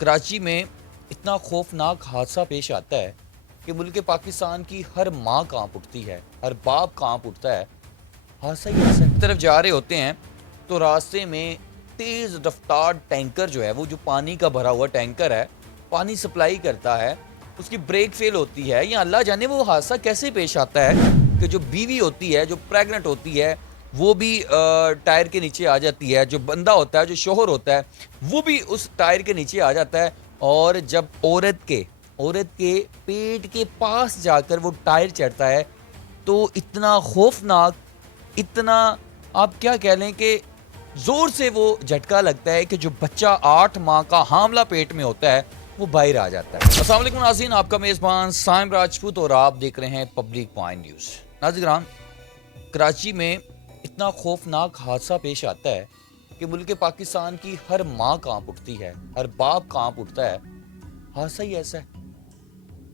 कराची में इतना खौफनाक हादसा पेश आता है कि मुल्क पाकिस्तान की हर माँ कांप उठती है, हर बाप कांप उठता है। हादसा ही ऐसा की तरफ जा रहे होते हैं तो रास्ते में तेज़ रफ्तार टैंकर जो है, वो जो पानी का भरा हुआ टैंकर है, पानी सप्लाई करता है, उसकी ब्रेक फेल होती है या अल्लाह जाने वो हादसा कैसे पेश आता है कि जो बीवी होती है, जो प्रेग्नेंट होती है, वो भी टायर के नीचे आ जाती है। जो बंदा होता है, जो शोहर होता है, वो भी उस टायर के नीचे आ जाता है। और जब औरत के पेट के पास जाकर वो टायर चढ़ता है तो इतना खौफनाक, इतना आप क्या कह लें कि जोर से वो झटका लगता है कि जो बच्चा 8 माह का हामला पेट में होता है वो बाहर आ जाता है। अस्सलाम वालेकुम नाज़रीन, आपका मेज़बान साइम राजपूत और आप देख रहे हैं पब्लिक पॉइंट न्यूज़। नाज़रीन, कराची में इतना खौफनाक हादसा पेश आता है कि मुल्क पाकिस्तान की हर माँ कांप उठती है, हर बाप कांप उठता है। हादसा ही ऐसा है,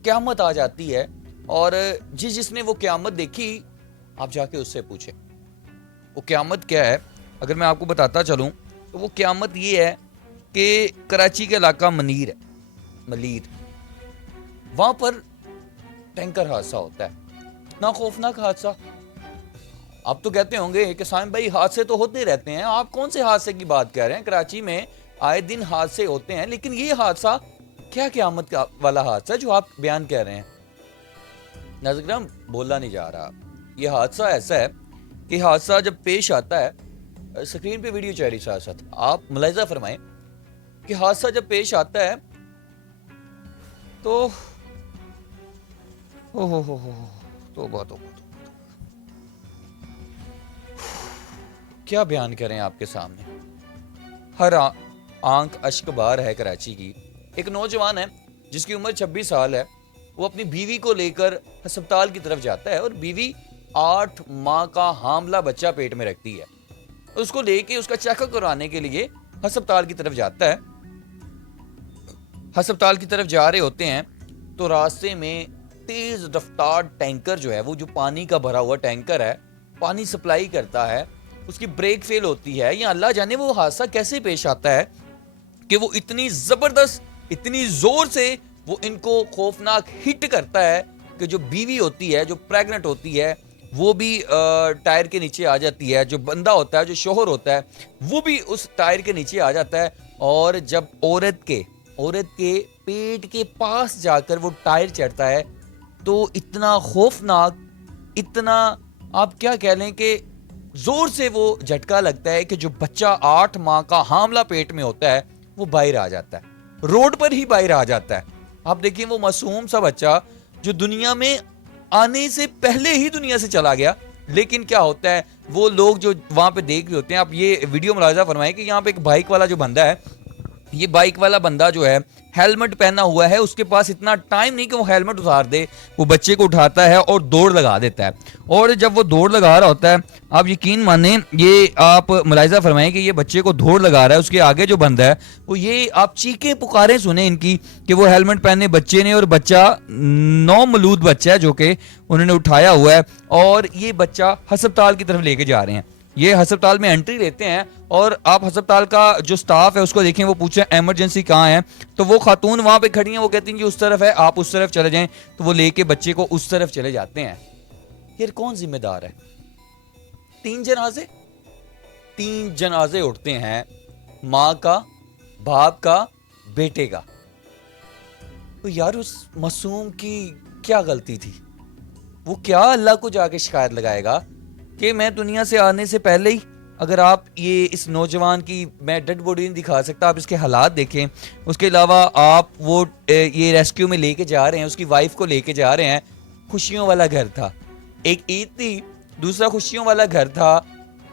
क़यामत आ जाती है। और जिसने वो क़यामत देखी, आप जाके उससे पूछें वो क़यामत क्या है। अगर मैं आपको बताता चलूं तो वो क़यामत ये है कि कराची का इलाका मलीर वहां पर टैंकर हादसा होता है। इतना खौफनाक हादसा। आप तो कहते होंगे कि साइम भाई हादसे तो होते रहते हैं, आप कौन से हादसे की बात कर रहे हैं? कराची में आए दिन हादसे होते हैं, लेकिन ये हादसा क्या क़यामत का वाला हादसा जो आप बयान कर रहे हैं? नाज़रीन, बोला नहीं जा रहा। ये हादसा ऐसा है कि हादसा जब पेश आता है, स्क्रीन पे वीडियो चल रही साथ साथ, आप मुलाहिज़ा फरमाएं कि हादसा जब पेश आता है तो हो तौबा तौबा, क्या बयान करें आपके सामने। हर आंख अश्कबार है कराची की। एक नौजवान है जिसकी उम्र 26 साल है। वो अपनी बीवी को लेकर अस्पताल की तरफ जाता है और बीवी 8 माह का हामला बच्चा पेट में रखती है। उसको लेके उसका चेकअप कराने के लिए अस्पताल की तरफ जाता है। अस्पताल की तरफ जा रहे होते हैं तो रास्ते में तेज रफ्तार टैंकर जो है, वो जो पानी का भरा हुआ टैंकर है, पानी सप्लाई करता है, उसकी ब्रेक फेल होती है या अल्लाह जाने वो हादसा कैसे पेश आता है कि वो इतनी जबरदस्त, इतनी जोर से वो इनको खौफनाक हिट करता है कि जो बीवी होती है, जो प्रेग्नेंट होती है, वो भी टायर के नीचे आ जाती है। जो बंदा होता है, जो शोहर होता है, वो भी उस टायर के नीचे आ जाता है। और जब औरत के पेट के पास जाकर वो टायर चढ़ता है तो इतना खौफनाक, इतना आप क्या कह लें कि जोर से वो झटका लगता है कि जो बच्चा 8 माह का हामला पेट में होता है वो बाहर आ जाता है, रोड पर ही बाहर आ जाता है। आप देखिए वो मासूम सा बच्चा जो दुनिया में आने से पहले ही दुनिया से चला गया। लेकिन क्या होता है, वो लोग जो वहां पे देख रहे होते हैं, आप ये वीडियो मुलाहिज़ा फरमाएं कि यहाँ पे एक बाइक वाला जो बंदा है, ये बाइक वाला बंदा जो है हेलमेट पहना हुआ है, उसके पास इतना टाइम नहीं कि वो हेलमेट उतार दे। वो बच्चे को उठाता है और दौड़ लगा देता है। और जब वो दौड़ लगा रहा होता है, आप यकीन माने, ये आप मुलाहिज़ा फरमाएं कि ये बच्चे को दौड़ लगा रहा है, उसके आगे जो बंदा है वो, ये आप चीखें पुकारें सुने इनकी कि वो हेलमेट पहने बच्चे ने, और बच्चा नौमौलूद बच्चा है जो कि उन्होंने उठाया हुआ है, और ये बच्चा अस्पताल की तरफ लेके जा रहे हैं। ये अस्पताल में एंट्री लेते हैं और आप अस्पताल का जो स्टाफ है उसको देखें, वो पूछे इमरजेंसी कहाँ है, तो वो खातून वहां पे खड़ी हैं, वो कहती हैं कि उस तरफ है, आप उस तरफ चले जाएं। तो वो लेके बच्चे को उस तरफ चले जाते हैं। यार कौन जिम्मेदार है? 3 जनाजे उठते हैं, माँ का, बाप का, बेटे का। तो यार उस मासूम की क्या गलती थी? वो क्या अल्लाह को जाके शिकायत लगाएगा कि मैं दुनिया से आने से पहले ही, अगर आप ये इस नौजवान की, मैं डेड बॉडी नहीं दिखा सकता, आप इसके हालात देखें। उसके अलावा आप वो ये रेस्क्यू में लेके जा रहे हैं, उसकी वाइफ को लेके जा रहे हैं। खुशियों वाला घर था, एक ईद थी, दूसरा खुशियों वाला घर था,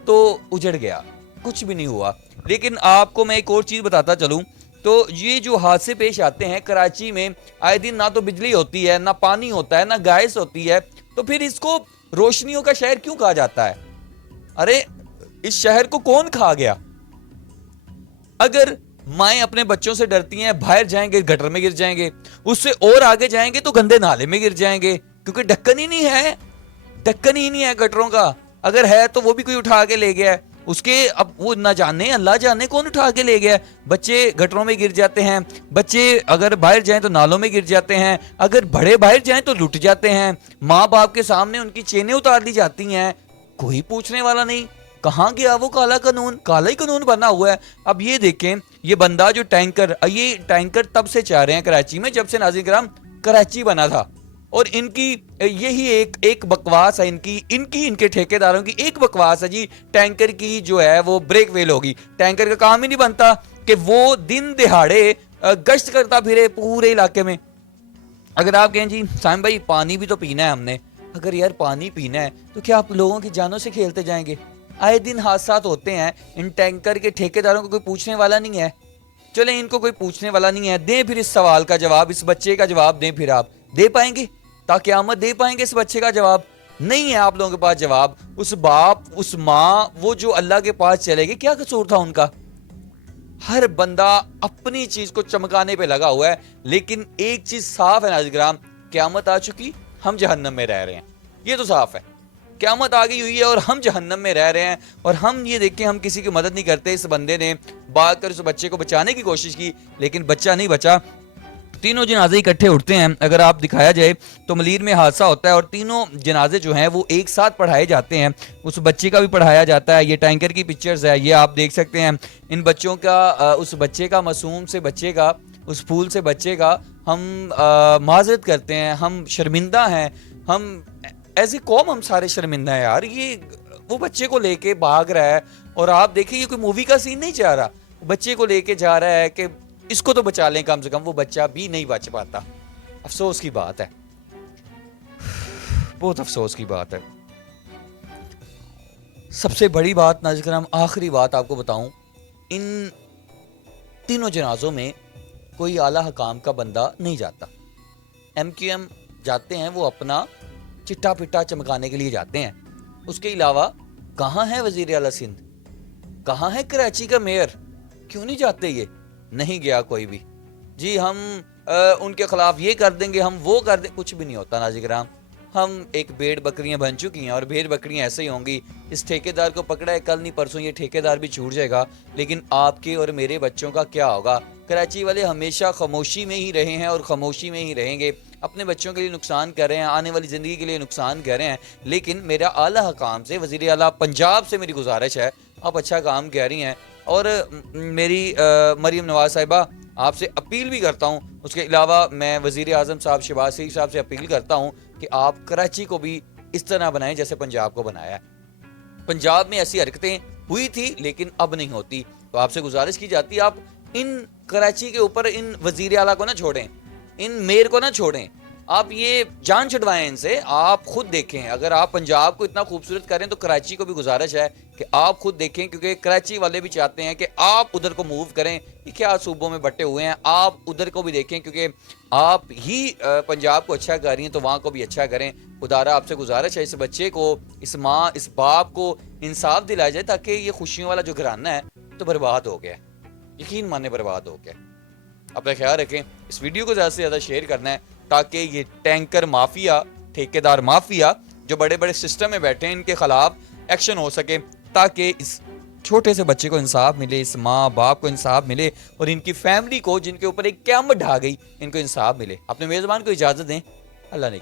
तो उजड़ गया, कुछ भी नहीं हुआ। लेकिन आपको मैं एक और चीज़ बताता चलूँ तो ये जो हादसे पेश आते हैं कराची में आए दिन, ना तो बिजली होती है, ना पानी होता है, ना गैस होती है, तो फिर इसको रोशनियों का शहर क्यों कहा जाता है? अरे इस शहर को कौन खा गया? अगर माएं अपने बच्चों से डरती हैं, बाहर जाएंगे गटर में गिर जाएंगे, उससे और आगे जाएंगे तो गंदे नाले में गिर जाएंगे, क्योंकि ढक्कन ही नहीं है, ढक्कन ही नहीं है गटरों का। अगर है तो वो भी कोई उठा के ले गया है। उसके अब वो ना जाने अल्लाह जाने कौन उठा के ले गया। बच्चे गटरों में गिर जाते हैं, बच्चे अगर बाहर जाएं तो नालों में गिर जाते हैं, अगर बड़े बाहर जाएं तो लुट जाते हैं, माँ बाप के सामने उनकी चेनें उतार दी जाती हैं, कोई पूछने वाला नहीं। कहाँ गया वो काला कानून? काला ही कानून बना हुआ है। अब ये देखें, ये बंदा जो टैंकर, ये टैंकर तब से चाह रहे हैं कराची में जब से नाज़रीन किराम कराची बना था। और इनकी यही एक बकवास है, इनके ठेकेदारों की एक बकवास है जी, टैंकर की जो है वो ब्रेक फेल होगी। टैंकर का काम ही नहीं बनता कि वो दिन दिहाड़े गश्त करता फिरे पूरे इलाके में। अगर आप कहें जी साइम भाई पानी भी तो पीना है हमने, अगर यार पानी पीना है तो क्या आप लोगों की जानों से खेलते जाएंगे? आए दिन हादसा होते हैं, इन टैंकर के ठेकेदारों को कोई पूछने वाला नहीं है। चले इनको कोई पूछने वाला नहीं है, दें फिर इस सवाल का जवाब, इस बच्चे का जवाब दें। फिर आप दे पाएंगे? ताक़यामत दे पाएंगे इस बच्चे का जवाब? नहीं है आप लोगों के पास जवाब। उस बाप, उस माँ, वो जो अल्लाह के पास चले गए, क्या कसूर था उनका? हर बंदा अपनी चीज को चमकाने पे लगा हुआ है, लेकिन एक चीज साफ है नाज़रीन, क़यामत आ चुकी, हम जहन्नम में रह रहे हैं। ये तो साफ है, क़यामत आ गई हुई है और हम जहन्नम में रह रहे हैं। और हम ये देखें, हम किसी की मदद नहीं करते। इस बंदे ने भाग कर उस बच्चे को बचाने की कोशिश की, लेकिन बच्चा नहीं बचा। तीनों जनाजे इकट्ठे उठते हैं। अगर आप दिखाया जाए तो मलीर में हादसा होता है और तीनों जनाजे जो हैं वो एक साथ पढ़ाए जाते हैं। उस बच्चे का भी पढ़ाया जाता है। ये टैंकर की पिक्चर्स है, ये आप देख सकते हैं। इन बच्चों का, उस बच्चे का, मासूम से बच्चे का, उस फूल से बच्चे का हम माजरत करते हैं, हम शर्मिंदा हैं, हम ऐसी कौम, हम सारे शर्मिंदा हैं यार। ये वो बच्चे को लेके भाग रहा है और आप देखिए ये कोई मूवी का सीन नहीं जा रहा, बच्चे को लेके जा रहा है कि इसको तो बचा लें कम से कम। वो बच्चा भी नहीं बच पाता। अफसोस की बात है, बहुत अफसोस की बात है। सबसे बड़ी बात नाज़रीन, आखिरी बात आपको बताऊं, इन तीनों जनाजों में कोई आला हकाम का बंदा नहीं जाता। MQM जाते हैं, वो अपना चिट्टा पिट्टा चमकाने के लिए जाते हैं। उसके अलावा कहाँ है वजीर आला सिंध, कहाँ है कराची का मेयर? क्यों नहीं जाते? ये नहीं गया कोई भी जी। हम उनके खिलाफ ये कर देंगे, हम वो कर देंगे, कुछ भी नहीं होता नाज़रीन। हम एक भेड़ बकरियां बन चुकी हैं और भेड़ बकरियां ऐसे ही होंगी। इस ठेकेदार को पकड़ा है, कल नहीं परसों ये ठेकेदार भी छूट जाएगा। लेकिन आपके और मेरे बच्चों का क्या होगा? कराची वाले हमेशा खामोशी में ही रहे हैं और खामोशी में ही रहेंगे। अपने बच्चों के लिए नुकसान कर रहे हैं, आने वाली ज़िंदगी के लिए नुकसान कर रहे हैं। लेकिन मेरा आला हकाम से, वज़ीर आला पंजाब से मेरी गुजारिश है, आप अच्छा काम कह रही हैं। और मेरी मरीम नवाज साहिबा, आपसे अपील भी करता हूँ। उसके अलावा मैं वज़ीर आज़म साहब शहबाज शरीफ साहब से अपील करता हूँ कि आप कराची को भी इस तरह बनाएं जैसे पंजाब को बनाया है। पंजाब में ऐसी हरकतें हुई थी लेकिन अब नहीं होती। तो आपसे गुजारिश की जाती है, आप इन कराची के ऊपर इन वज़ीर आला को ना छोड़ें, इन मेयर को ना छोड़ें, आप ये जान छुड़वाएं इनसे। आप खुद देखें, अगर आप पंजाब को इतना खूबसूरत करें तो कराची को भी गुजारिश है कि आप खुद देखें, क्योंकि कराची वाले भी चाहते हैं कि आप उधर को मूव करें। ये क्या सूबों में बटे हुए हैं, आप उधर को भी देखें, क्योंकि आप ही पंजाब को अच्छा कर रही हैं तो वहाँ को भी अच्छा करें। खुदारा आपसे गुजारिश है, इस बच्चे को, इस माँ, इस बाप को इंसाफ दिलाया जाए, ताकि ये खुशियों वाला जो घराना है तो बर्बाद हो गया, यकीन माने बर्बाद हो गया। अपना ख्याल रखें, इस वीडियो को ज़्यादा से ज़्यादा शेयर करना है ताकि ये टैंकर माफिया, ठेकेदार माफिया जो बड़े बड़े सिस्टम में बैठे हैं, इनके खिलाफ एक्शन हो सके, ताकि इस छोटे से बच्चे को इंसाफ मिले, इस माँ बाप को इंसाफ मिले और इनकी फैमिली को, जिनके ऊपर एक क़यामत ढा गई, इनको इंसाफ मिले। अपने मेज़बान को इजाज़त दें। अल्लाह ने